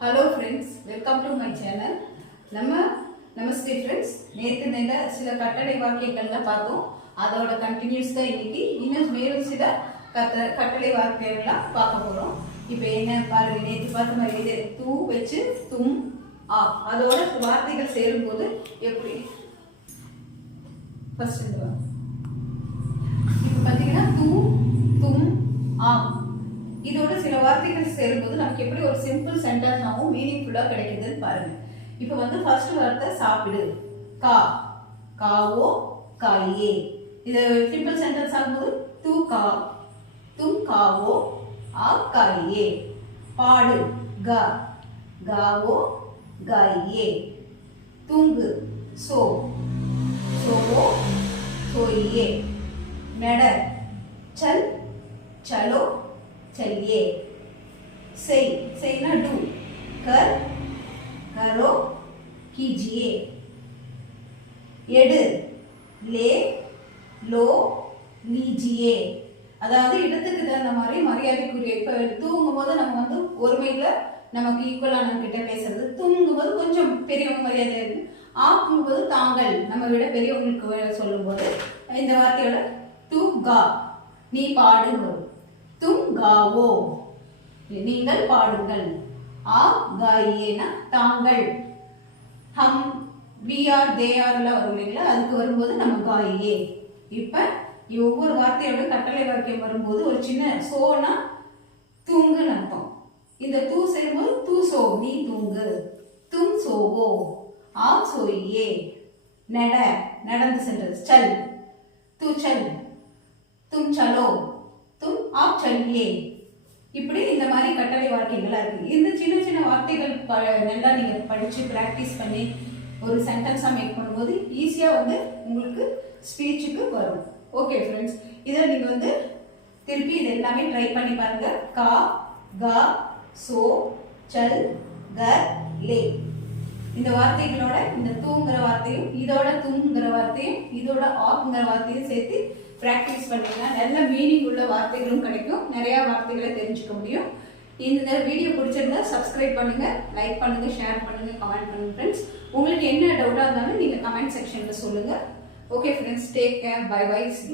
Hello friends welcome to my channel நம்ம நமஸ்தே friends நேற்று நில சில கட்டளை வாக்கியங்கள்லாம் பார்த்தோம். அதோட கண்டினியூஸ் தான் இன்னைக்கு. இன்னும் மேலும் சில கட்ட கட்டளை வாக்கியங்கள்லாம் பார்க்க போகிறோம் இப்போ என்ன பாருங்க நேற்று பார்த்த மாதிரி இது தூ வச்சு தும் ஆ. அதோட வார்த்தைகள் சேரும்போது எப்படி? ஃபர்ஸ்ட் இந்த இதோட சில வார்த்தைகள் சேரும்போது நமக்கு எப்படி ஒரு சிம்பிள் சென்டென்ஸாகவும் மீனிங்ஃபுல்லாக கிடைக்குதுன்னு பாருங்க. இப்போ வந்து ஃபர்ஸ்ட் வார்த்தை சாப்பிடு. கா. காவோ காயே இது சிம்பிள் சென்டென்ஸ் ஆகும்போது தூ கா. தும் காவோ ஆ காயே பாடு. க. காவோ காயே தூங்கு. சோ. சோவோ சோயே நட. சல். சலோ. चलिए सही सही ना डू कर करो कीजिए எடு லே லோ லீஜியே அதாவது இடத்துக்கு தகுந்த மாதிரி மரியாதைக்குரிய இப்போ தூங்கும் போது நம்ம வந்து ஒருமையில நமக்கு ஈக்குவலான கிட்ட பேசுறது தூங்கும் போது கொஞ்சம் பெரியவங்க மரியாதை இருக்கு ஆக்கும் போது தாங்கள் நம்ம விட பெரியவங்களுக்கு வே- சொல்லும்போது இந்த வார்த்தையோட தூ கா நீ பாடுங்க தும் காவோ நீங்கள் பாடுங்கள். ஆ காயேனா தாங்கள். Hmm we are they are எல்லாம் வரும் இல்லைங்களா? அதுக்கு வரும்போது நம்ம காயே இப்ப ஒவ்வொரு வார்த்தையோட கட்டளை வாக்கியம் வரும்போது ஒரு சின்ன சோனா தூங்குன்னு அர்த்தம். இந்த தூ செய்யும்போது தூ சோ நீ தூங்கு. தும் சோவோ. ஆ சோயே நட நடந்து சென்றது. சல். தூ சல் தும் சலோ. தும் ஆப் ஏ இப்படி இந்த மாதிரி கட்டளை வார்த்தைகள்லாம் இருக்கு. இந்த சின்ன சின்ன வார்த்தைகள் ப நல்லா நீங்க படிச்சு ப்ராக்டிஸ் பண்ணி ஒரு சென்டென்ஸாக மேக் பண்ணும்போது ஈஸியாக வந்து உங்களுக்கு ஸ்பீச்சுக்கு வரும். ஓகே ஃப்ரெண்ட்ஸ் இதை நீங்கள் வந்து திருப்பி இது எல்லாமே ட்ரை பண்ணி பாருங்க. கா கா சோ சல் க லே. இந்த வார்த்தைகளோட இந்த தூங்குற வார்த்தையும் இதோட தூங்குற வார்த்தையும் இதோட ஆக்குங்கிற வார்த்தையும் சேர்த்து ப்ராக்டிஸ் பண்ணீங்கன்னா நல்ல மீனிங் உள்ள வார்த்தைகளும் கிடைக்கும். நிறையா வார்த்தைகளை தெரிஞ்சுக்க முடியும். இந்த வீடியோ பிடிச்சிருந்தா சப்ஸ்கிரைப் பண்ணுங்க லைக் பண்ணுங்க ஷேர் பண்ணுங்க கமெண்ட் பண்ணுங்க ஃப்ரெண்ட்ஸ் உங்களுக்கு என்ன டவுட்டாக இருந்தாலும் நீங்கள் கமெண்ட் செக்ஷனில் சொல்லுங்க. Okay friends take care bye bye see